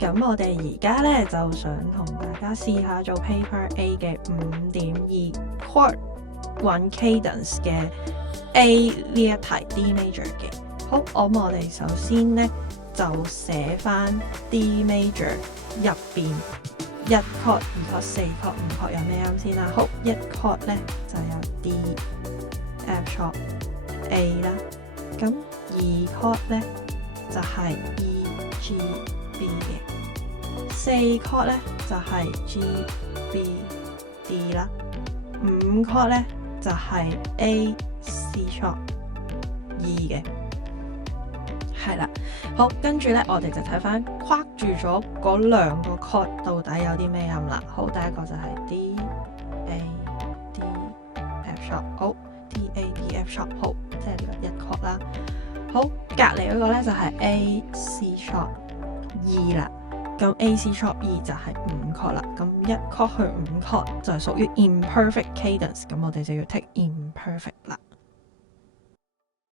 咁我哋而家咧就想同大家試下做 Paper A 嘅5.2 chord 揾 cadence 嘅 A 呢一題 D major 嘅。好，我哋首先咧就寫翻 D major 入邊1 chord、2 chord、4 chord、5 chord 有咩音先啦。好，1 chord 咧就有 D、F sharp、A 啦。咁2 chord 咧就係 E、G、B 嘅。4 chord 咧就係 G、B、D 啦。5 chord 咧就係 A、C sharp、E 嘅。係啦，好，跟住咧，我哋就睇翻框住咗嗰兩個 chord 到底有啲咩音啦。好，第一個就係 D、A、D、F sharp， 好 ，D、A、D、F sharp， 好，即係呢個1 chord 啦。好，隔離嗰個咧就係 A、C sharp、E 啦。咁 A、C sharp、E 就係5 chord 啦。咁1 chord 去5 chord 就係屬於 imperfect cadence，咁我哋就要 take imperfect 啦。